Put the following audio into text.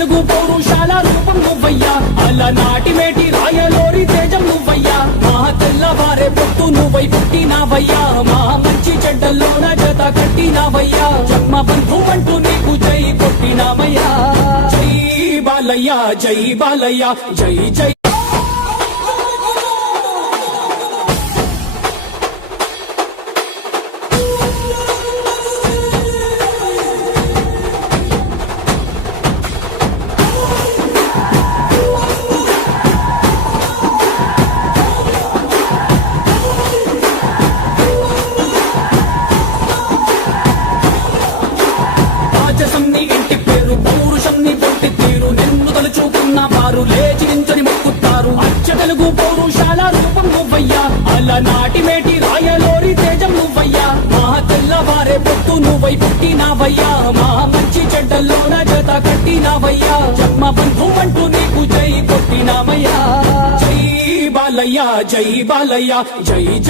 తెలుగు పౌరుషాల రూపం నువ్వయ్యా, అలనాటి మేటి రాయలోరి తేజం నువ్వయ్యా, మా తెల్లవారే పొత్తు నువ్వై పుట్టినావయ్యా, మా మంచి చెడ్డల్లోన జత కట్టినావయ్యా, జన్మ బంధు అంటూ నీకు జై కొట్టినామయ్యా. జై బాలయ్య జై బాలయ్య జై జై. ఇంటి పేరు పౌరుషం నీ తొట్టి తీరు, నిన్ను తలుచుకున్న వారు లేచి నించని మొక్కుతారు. అచ్చ తెలుగు పౌరుషాల రూపం నువ్వయ్యా, అలనాటి మేటి రాయలోరి తేజం నువ్వయ్యా, మా తెల్లవారే పొత్తు నువ్వై పుట్టినావయ్యా, మా మంచి చెడ్డల్లోన జత కట్టినావయ్యా, జన్మ బంధు అంటూ నీకు జై కొట్టినామయ్యా. జై బాలయ్య జై బాలయ్య జై జై.